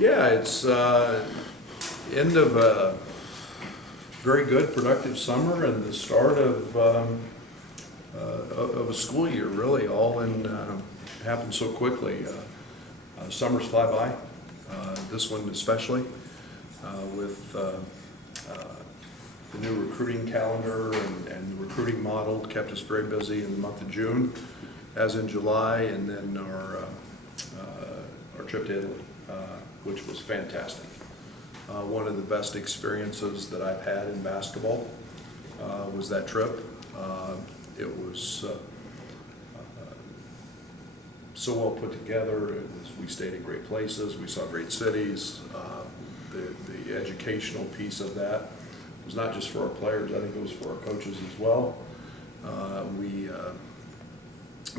Yeah, it's end of a very good, productive summer and the start of a school year, really, all in, happened so quickly. Summers fly by, this one especially, with the new recruiting calendar and the recruiting model kept us very busy in the month of June, as in July, and then our trip to Italy, which was fantastic. One of the best experiences that I've had in basketball was that trip. It was so well put together. We stayed in great places. We saw great cities. The educational piece of that was not just for our players. I think it was for our coaches as well.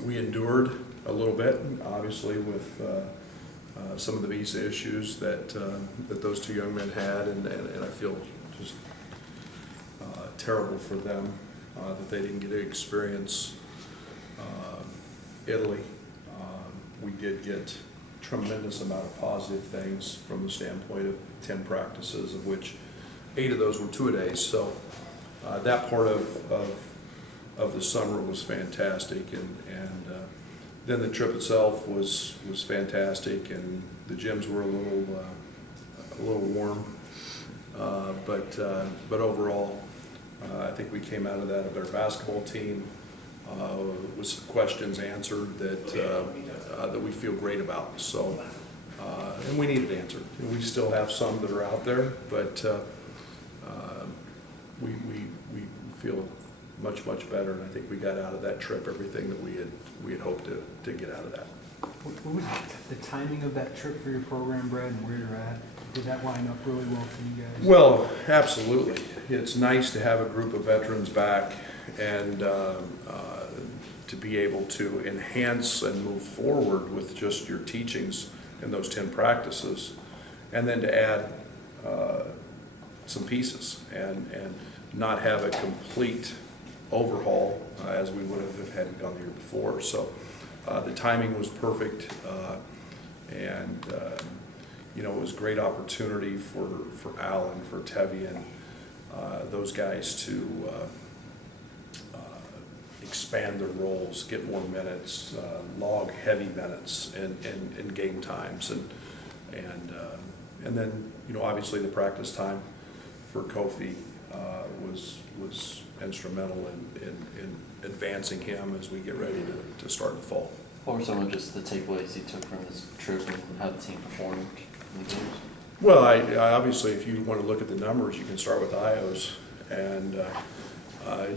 We endured a little bit, obviously, with some of the visa issues that those two young men had, and I feel just terrible for them that they didn't get to experience Italy. We did get tremendous amount of positive things from the standpoint of 10 practices, of which 8 of those were two-a-days. So that part of the summer was fantastic, and then the trip itself was fantastic, and the gyms were a little warm, but overall, I think we came out of that a better basketball team with some questions answered that we feel great about. So, and we needed answered. And we still have some that are out there, but we feel much better, and I think we got out of that trip everything that we had hoped to get out of that. What was the timing of that trip for your program, Brad, and where you're at? Did that line up really well for you guys? Well, absolutely. It's nice to have a group of veterans back and to be able to enhance and move forward with just your teachings in those 10 practices, and then to add some pieces and not have a complete overhaul as we would have if had gone the year before. So the timing was perfect, and you know, it was a great opportunity for Alan, for Tevian, those guys to expand their roles, get more minutes, log heavy minutes in game times, and then, you know, obviously the practice time for Kofi was instrumental in advancing him as we get ready to start the fall. What were some of just the takeaways you took from this trip and how the team performed in the games? Well, I obviously, if you want to look at the numbers, you can start with IOs, and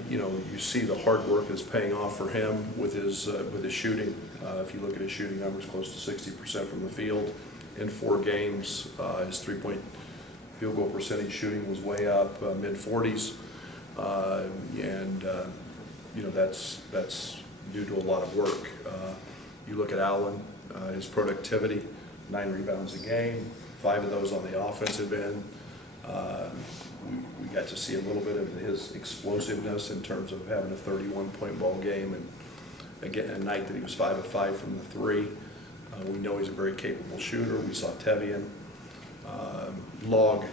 you know, you see the hard work is paying off for him with his shooting. If you look at his shooting numbers, close to 60% from the field in 4 games. His 3-point field goal percentage shooting was way up, mid-40s, and you know, that's due to a lot of work. You look at Allen, his productivity, 9 rebounds a game, 5 of those on the offensive end. We got to see a little bit of his explosiveness in terms of having a 31-point ball game, and again, a night that he was 5 of 5 from the 3. We know he's a very capable shooter. We saw Tevian log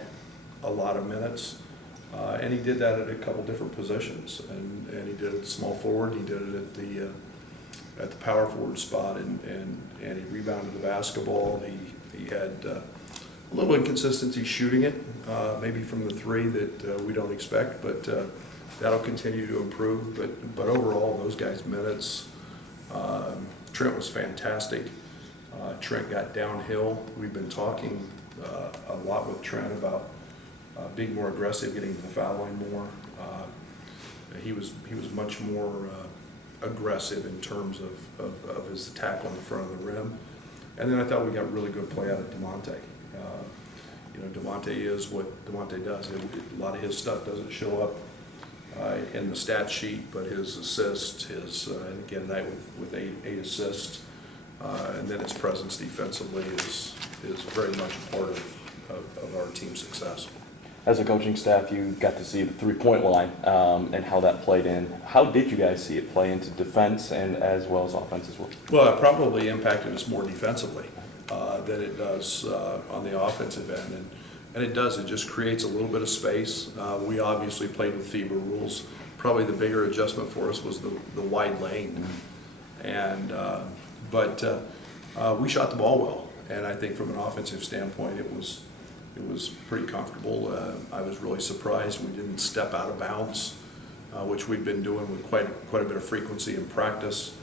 a lot of minutes, and he did that at a couple different positions, and he did it at small forward, he did it at the power forward spot, and he rebounded the basketball. He had a little inconsistency shooting it, maybe from the 3 that we don't expect, but that'll continue to improve. But overall, those guys' minutes. Trent was fantastic. Trent got downhill. We've been talking a lot with Trent about being more aggressive, getting to the foul line more. He was much more aggressive in terms of his attack on the front of the rim. And then I thought we got really good play out of DeMonte. You know, DeMonte is what DeMonte does. A lot of his stuff doesn't show up in the stat sheet, but his assist, and again tonight with eight assists, and then his presence defensively is very much a part of our team's success. As a coaching staff, you got to see the three-point line and how that played in. How did you guys see it play into defense and as well as offense as well? Well, it probably impacted us more defensively. than it does on the offensive end. And it does, it just creates a little bit of space. We obviously played with FIBA rules. Probably the bigger adjustment for us was the wide lane. And, but we shot the ball well. And I think from an offensive standpoint, it was pretty comfortable. I was really surprised we didn't step out of bounds, which we've been doing with quite a bit of frequency in practice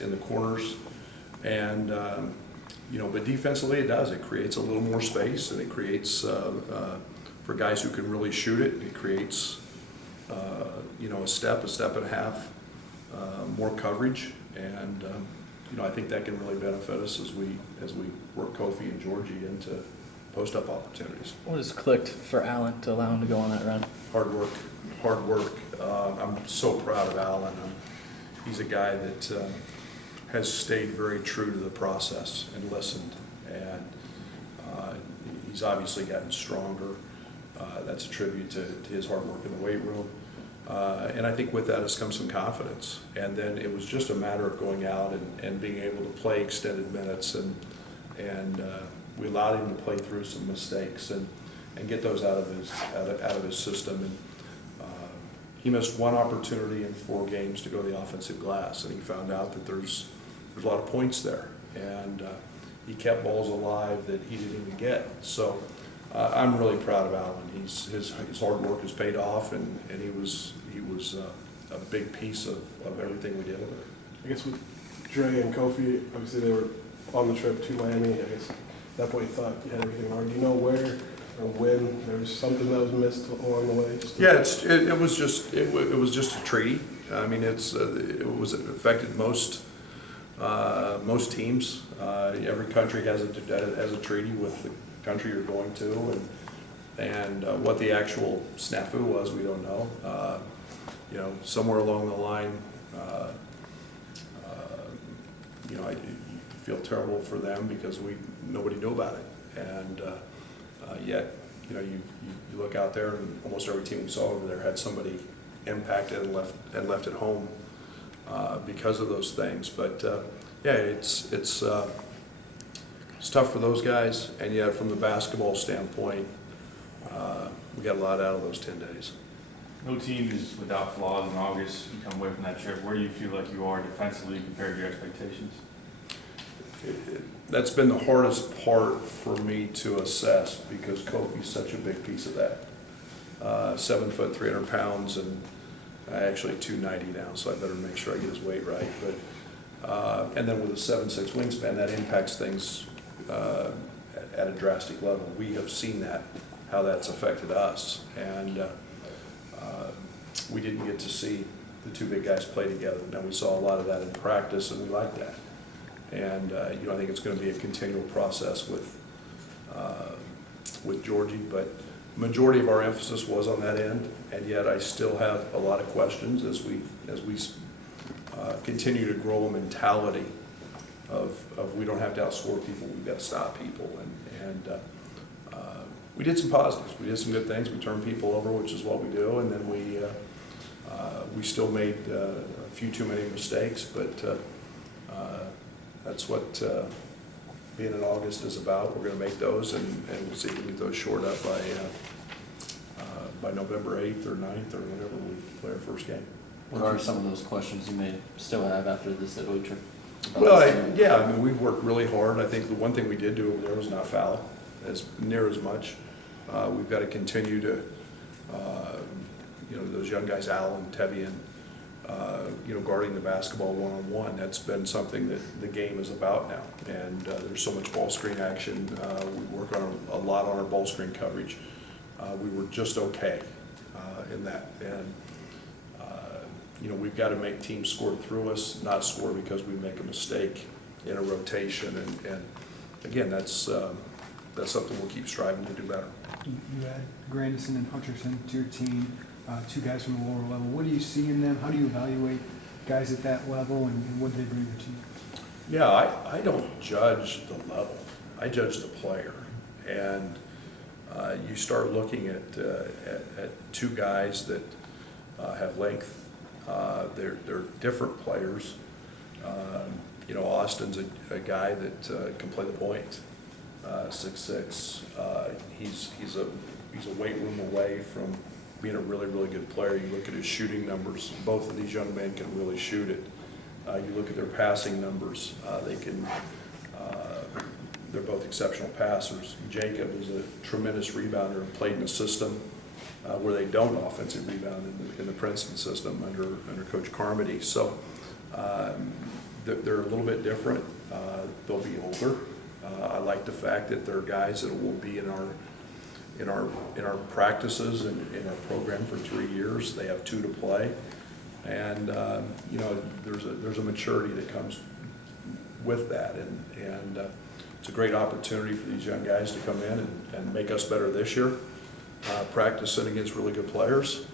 in the corners. And you know, but defensively it does. It creates a little more space, and it creates for guys who can really shoot it. It creates you know, a step and a half more coverage, and you know, I think that can really benefit us as we work Kofi and Georgie into post-up opportunities. What has clicked for Allen to allow him to go on that run? Hard work. I'm so proud of Allen. He's a guy that has stayed very true to the process and listened, and he's obviously gotten stronger. That's a tribute to his hard work in the weight room. And I think with that has come some confidence. And then it was just a matter of going out and being able to play extended minutes, and we allowed him to play through some mistakes and get those out of his system. And he missed one opportunity in 4 games to go to the offensive glass, and he found out that there's a lot of points there, and he kept balls alive that he didn't even get. So I'm really proud of Allen. His hard work has paid off, and he was a big piece of everything we did over there. I guess with Dre and Kofi, obviously they were on the trip to Miami. I guess at that point you thought you had everything wrong. Do you know where or when there was something that was missed along the way? Yeah, it was just a treaty. I mean, it affected most teams. Every country has a treaty with the country you're going to, and what the actual snafu was, we don't know. You know, somewhere along the line, you know, I feel terrible for them because nobody knew about it, and yet, you know, you look out there, and almost every team we saw over there had somebody impacted and left at home because of those things. But yeah, it's tough for those guys, and yet from the basketball standpoint, we got a lot out of those 10 days. No team is without flaws in August. You come away from that trip. Where do you feel like you are defensively compared to your expectations? That's been the hardest part for me to assess because Kofi's such a big piece of that. 7 foot, 300 pounds, and actually 290 now, so I better make sure I get his weight right. But and then with a 7'6" wingspan, that impacts things at a drastic level. We have seen that, how that's affected us, and we didn't get to see the 2 big guys play together. Now we saw a lot of that in practice, and we like that. And you know, I think it's going to be a continual process with Georgie, but majority of our emphasis was on that end, and yet I still have a lot of questions as we continue to grow a mentality of we don't have to outscore people, we've got to stop people, and we did some positives, we did some good things, we turned people over, which is what we do, and then we still made a few too many mistakes, but that's what being in August is about. We're going to make those, and we'll see if we can get those shored up by November 8th or 9th or whenever we play our first game. What are some of those questions you may still have after this Italy trip? Well, yeah, I mean, we've worked really hard. I think the one thing we did do over there was not foul as near as much. We've got to continue to, you know, those young guys, Allen, Tevian, you know, guarding the basketball one-on-one. That's been something that the game is about now. And there's so much ball screen action. We work on a lot on our ball screen coverage. We were just okay in that. And you know, we've got to make teams score through us, not score because we make a mistake in a rotation. And again, that's something we'll keep striving to do better. You had Grandison and Hutcherson to your team, 2 guys from the lower level. What do you see in them? How do you evaluate guys at that level, and what do they bring to your team? Yeah, I don't judge the level. I judge the player. And you start looking at 2 guys that have length. They're different players. Austin's a guy that can play the point, 6'6". He's a weight room away from being a really, really good player. You look at his shooting numbers, both of these young men can really shoot it. You look at their passing numbers, they're both exceptional passers. Jacob is a tremendous rebounder and played in a system where they don't offensive rebound in the Princeton system under Coach Carmody. So they're a little bit different. They'll be older. I like the fact that they're guys that will be in our practices and in our program for 3 years. They have 2 to play, and there's a maturity that comes with that, and it's a great opportunity for these young guys to come in and make us better this year, practicing against really good players,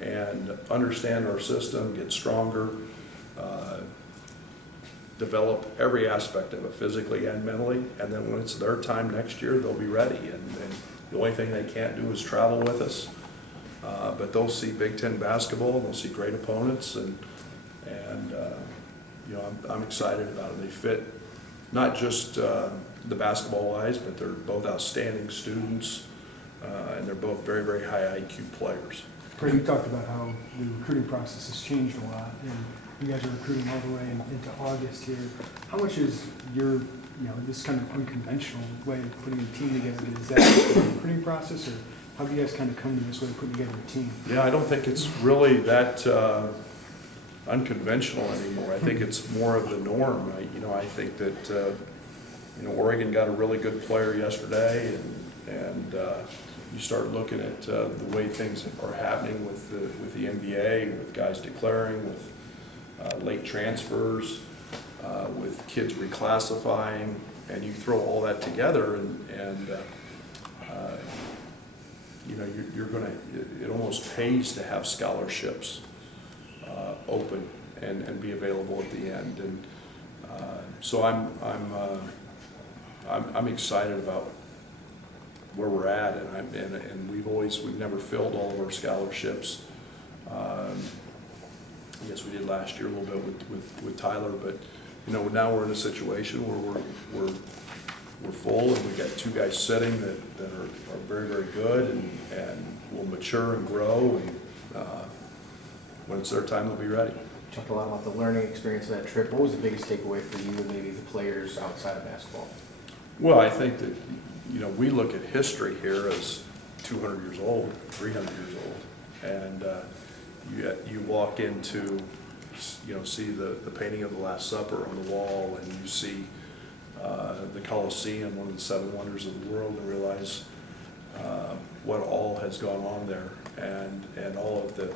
and understand our system, get stronger, develop every aspect of it physically and mentally, and then when it's their time next year, they'll be ready. And the only thing they can't do is travel with us, but they'll see Big Ten basketball, they'll see great opponents, and I'm excited about it. They fit not just the basketball wise, but they're both outstanding students, and they're both very, very high IQ players. Brad, you talked about how the recruiting process has changed a lot, and you guys are recruiting all the way into August here. How much is your, this kind of unconventional way of putting a team together, is that the recruiting process, or how do you guys kind of come to this way of putting together a team? Yeah, I don't think it's really that unconventional anymore. I think it's more of the norm. I think that Oregon got a really good player yesterday, and you start looking at the way things are happening with the NBA, with guys declaring, with late transfers, with kids reclassifying, and you throw all that together, and it almost pays to have scholarships open and be available at the end, and so I'm excited about where we're at, and we've never filled all of our scholarships. Yes, we did last year a little bit with Tyler, but now we're in a situation where we're full, and we've got 2 guys sitting that are very, very good and will mature and grow, and when it's their time, they'll be ready. You talked a lot about the learning experience of that trip. What was the biggest takeaway for you and maybe the players outside of basketball? Well, I think that we look at history here as 200 years old, 300 years old, and you walk into, see the painting of the Last Supper on the wall, and you see the Colosseum, one of the 7 wonders of the world, and realize what all has gone on there, and all of the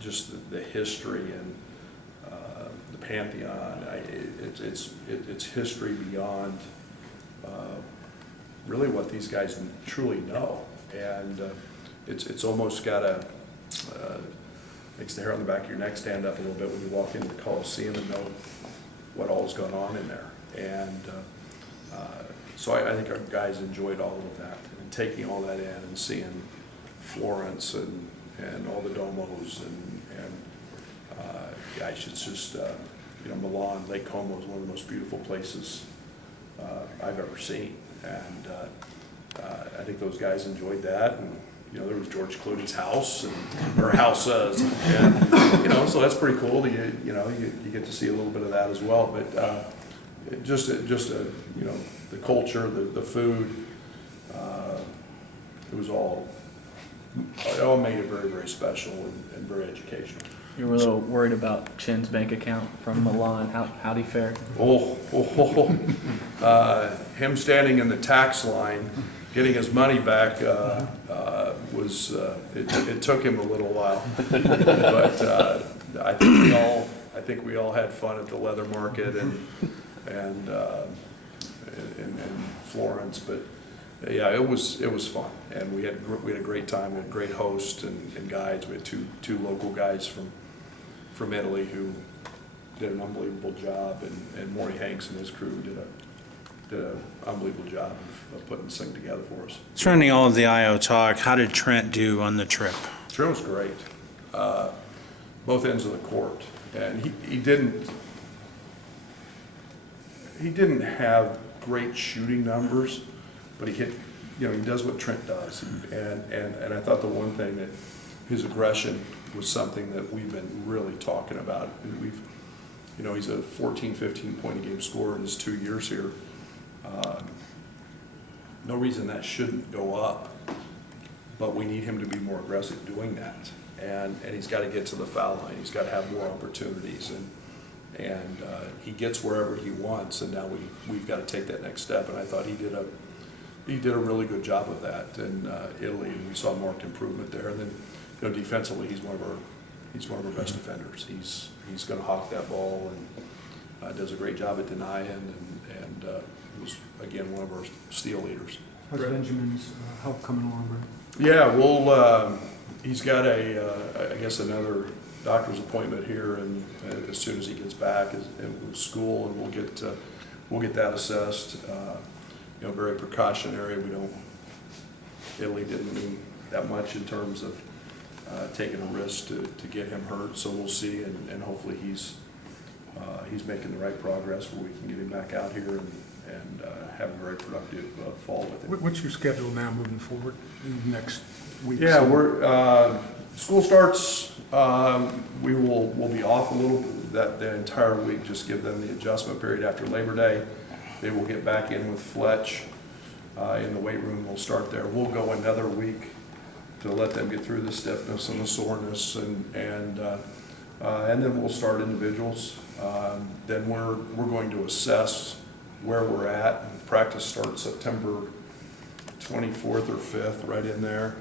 just the history and the Pantheon. It's history beyond really what these guys truly know, and it's almost got makes the hair on the back of your neck stand up a little bit when you walk into the Coliseum and know what all's going on in there. And so I think our guys enjoyed all of that, and taking all that in and seeing Florence and all the domos, and gosh, it's just Milan, Lake Como is one of the most beautiful places I've ever seen, and I think those guys enjoyed that. And there was George Clooney's house, or houses, and so that's pretty cool. You get to see a little bit of that as well. But just the culture, the food, it all made it very, very special and very educational. You were a little worried about Chin's bank account from Milan. How'd he fare? Him standing in the tax line, getting his money back, was it took him a little while, but I think we all had fun at the leather market and Florence. But yeah, it was fun, and we had a great time. We had great hosts and guides. We had two local guys from Italy who did an unbelievable job, and Maury Hanks and his crew did an unbelievable job of putting this thing together for us. Surrounding all of the IO talk, how did Trent do on the trip? Trent was great, both ends of the court, and he didn't he didn't have great shooting numbers, but he hit, he does what Trent does. And I thought the one thing that his aggression was something that we've been really talking about. And he's a 14, 15 point a game scorer in his 2 years here. No reason that shouldn't go up, but we need him to be more aggressive doing that. And he's got to get to the foul line. He's got to have more opportunities. And he gets wherever he wants, and now we've got to take that next step. And I thought he did a really good job of that in Italy, and we saw marked improvement there. And then, defensively, he's one of our best defenders. He's going to hawk that ball and does a great job at denying, and was again one of our steal leaders. How's Benjamin's help coming along, Brad? Yeah, well, he's got I guess another doctor's appointment here, and as soon as he gets back in school, and we'll get that assessed. Very precautionary. Italy didn't mean that much in terms of taking a risk to get him hurt, so we'll see, and hopefully he's making the right progress where we can get him back out here and have a very productive fall with him. What's your schedule now moving forward in the next week? Yeah, school starts. We'll be off a little that entire week. Just give them the adjustment period after Labor Day. They will get back in with Fletch in the weight room. We'll start there. We'll go another week to let them get through the stiffness and the soreness, and then we'll start individuals. Then we're going to assess where we're at. Practice starts September 24th or 5th, right in there.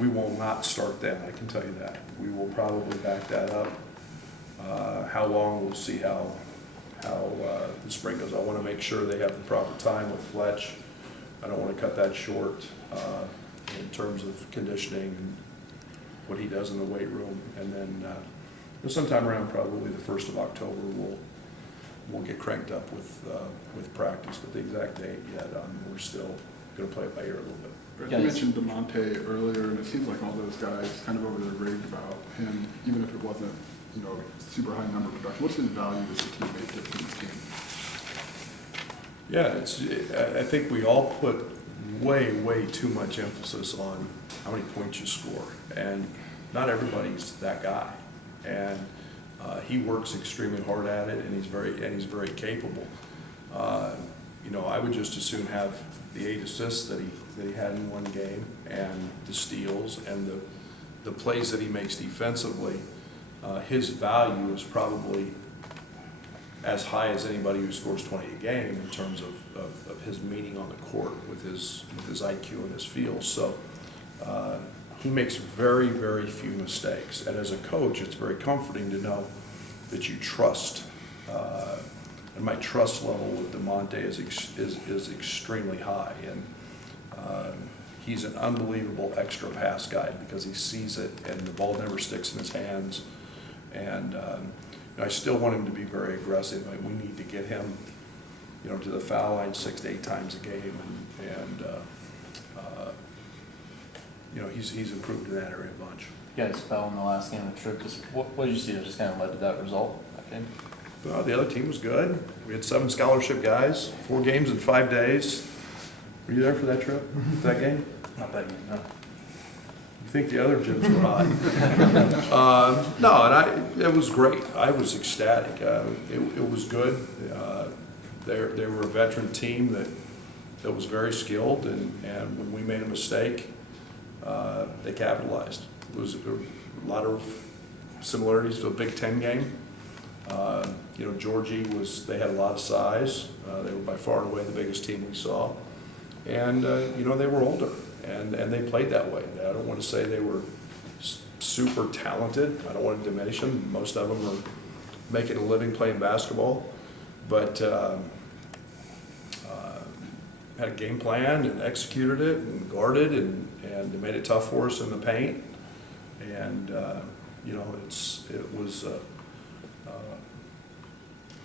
We will not start then, I can tell you that. We will probably back that up. How long, we'll see how the spring goes. I want to make sure they have the proper time with Fletch. I don't want to cut that short in terms of conditioning and what he does in the weight room. And then sometime around probably the 1st of October, we'll get cranked up with practice, but the exact date yet, we're still going to play it by ear a little bit. You mentioned DeMonte earlier, and it seems like all those guys kind of over their grade about him, even if it wasn't, super high number production. What's his value as a teammate to this team? Yeah, I think we all put way too much emphasis on how many points you score, and not everybody's that guy. And he works extremely hard at it, and he's very capable. I would just as soon have the 8 assists that he had in one game, and the steals, and the plays that he makes defensively. His value is probably as high as anybody who scores 20 a game in terms of his meaning on the court with his IQ and his feel. So he makes very few mistakes, and as a coach, it's very comforting to know that you trust. And my trust level with DeMonte is extremely high, and he's an unbelievable extra pass guy because he sees it, and the ball never sticks in his hands. And I still want him to be very aggressive. We need to get him, to the foul line 6 to 8 times a game, and he's improved in that area a bunch. You guys fell in the last game of the trip. What did you see that just kind of led to that result? Okay. Well, the other team was good. We had 7 scholarship guys, 4 games in 5 days. Were you there for that trip, that game? Not that game, no. You think the other gyms were hot? No, and it was great. I was ecstatic. It was good. They were a veteran team that was very skilled, and when we made a mistake, they capitalized. It was a lot of similarities to a Big Ten game. Georgie they had a lot of size. They were by far and away the biggest team we saw. And, they were older, and they played that way. I don't want to say they were super talented. I don't want to diminish them. Most of them are making a living playing basketball. But had a game plan and executed it and guarded, and they made it tough for us in the paint. And,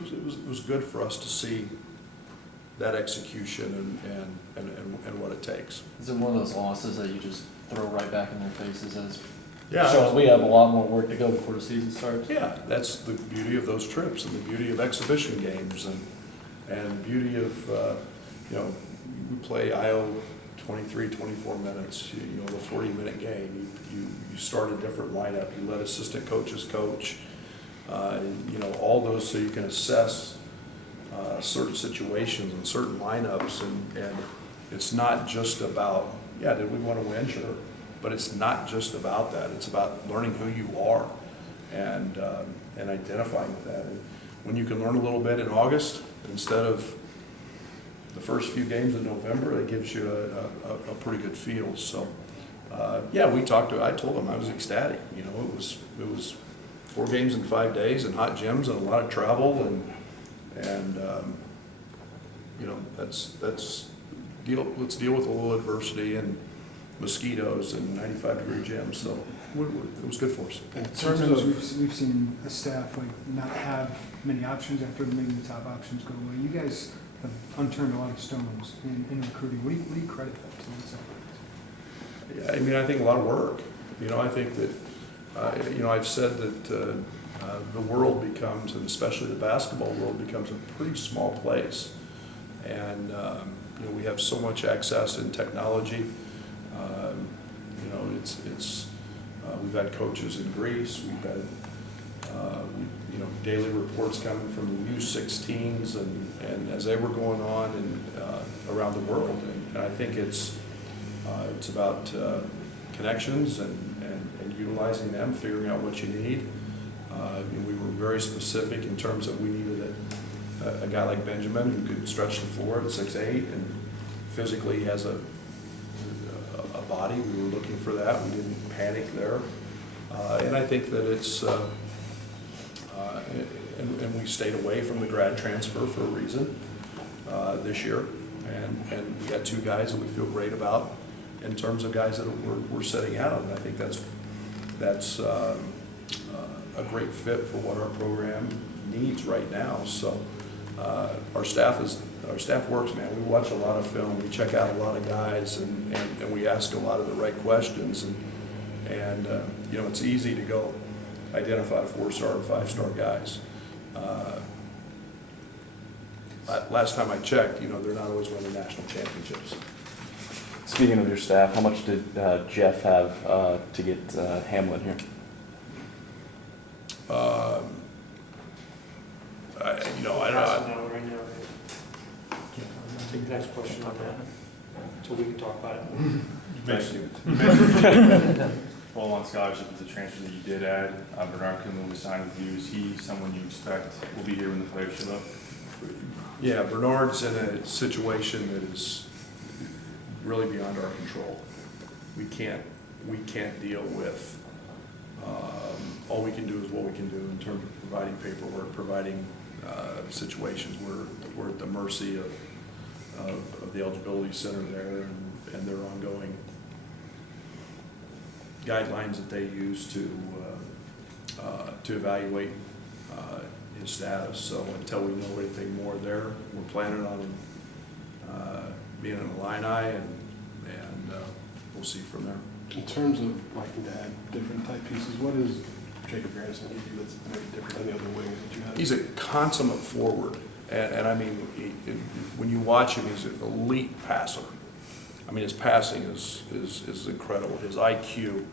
it was good for us to see that execution and what it takes. Is it one of those losses that you just throw right back in their faces as Yeah. shows we have a lot more work to go before the season starts? Yeah, that's the beauty of those trips and the beauty of exhibition games. And And the beauty of, you know, we play IO 23, 24 minutes, you know, the 40-minute game. You start a different lineup. You let assistant coaches coach. You know, all those so you can assess certain situations and certain lineups. And it's not just about, yeah, did we want to win? Sure. But it's not just about that. It's about learning who you are and identifying with that. And when you can learn a little bit in August instead of the first few games in November, it gives you a pretty good feel. So, yeah, I told him I was ecstatic. You know, it was 4 games in 5 days and hot gyms and a lot of travel and you know, let's deal with a little adversity and mosquitoes and 95-degree gyms. So it was good for us. Sometimes we've seen a staff like not have many options after maybe the top options go away. You guys have unturned a lot of stones in recruiting. What do you credit that to? Yeah, I mean, I think a lot of work. You know, I think that, you know, I've said that the world becomes, and especially the basketball world, becomes a pretty small place. And, you know, we have so much access in technology. You know, we've had coaches in Greece. We've had, you know, daily reports coming from the U16s and as they were going on and around the world. And I think it's about connections and utilizing them, figuring out what you need. And we were very specific in terms of we needed a guy like Benjamin who could stretch the floor at 6'8", and physically has a body. We were looking for that. We didn't panic there. And I think that it's, and we stayed away from the grad transfer for a reason this year. And we got 2 guys that we feel great about in terms of guys that we're setting out. And I think that's a great fit for what our program needs right now. So our staff works, man. We watch a lot of film. We check out a lot of guys, and we ask a lot of the right questions. And you know, it's easy to go identify 4-star and 5-star guys. Last time I checked, you know, they're not always winning national championships. Speaking of your staff, how much did Jeff have to get Hamlin here? You know, I don't know. Right now, take the next question on that, so we can talk about it. You mentioned fall on scholarship as a transfer that you did add. Bernard Kuhlman was signed with you. Is he someone you expect will be here when the players show up? Yeah, Bernard's in a situation that is really beyond our control. We can't deal with, all we can do is what we can do in terms of providing paperwork, providing situations where we're at the mercy of the eligibility center there and their ongoing guidelines that they use to evaluate his status. So until we know anything more there, we're planning on being in an Illini, and we'll see from there. In terms of liking to add different type pieces, what is Jacob Grandison give you that's maybe different than the other wings that you have? He's a consummate forward, and I mean, when you watch him, he's an elite passer. I mean, his passing is incredible. His IQ,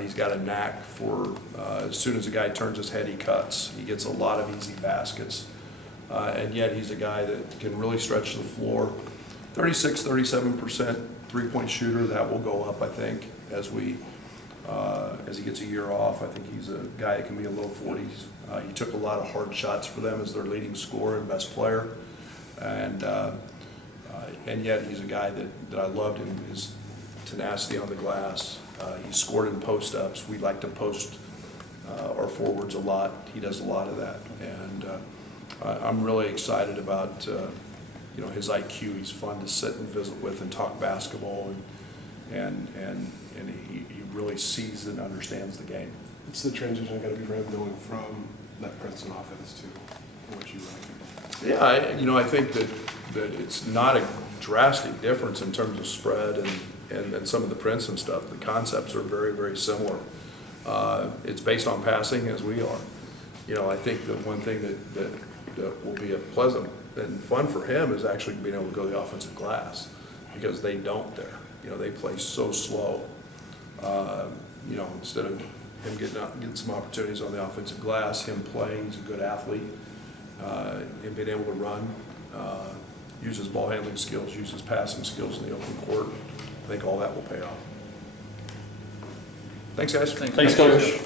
he's got a knack for, as soon as a guy turns his head, he cuts. He gets a lot of easy baskets, and yet he's a guy that can really stretch the floor. 36, 37% three-point shooter. That will go up, I think, as he gets a year off. I think he's a guy that can be a low 40s. He took a lot of hard shots for them as their leading scorer and best player, and yet he's a guy that I loved in his tenacity on the glass. He scored in post-ups. We like to post our forwards a lot. He does a lot of that, and I'm really excited about you know, his IQ. He's fun to sit and visit with and talk basketball, and he really sees and understands the game. What's the transition going to be for him going from that Princeton offense to what you like? Yeah, you know, I think that it's not a drastic difference in terms of spread and some of the Princeton stuff. The concepts are very, very similar. It's based on passing as we are. You know, I think that one thing that will be a pleasant and fun for him is actually being able to go to the offensive glass, because they don't there. You know, they play so slow. You know, instead of him getting some opportunities on the offensive glass, him playing, he's a good athlete, and being able to run, use his ball handling skills, use his passing skills in the open court. I think all that will pay off. Thanks, guys. Thanks, Coach.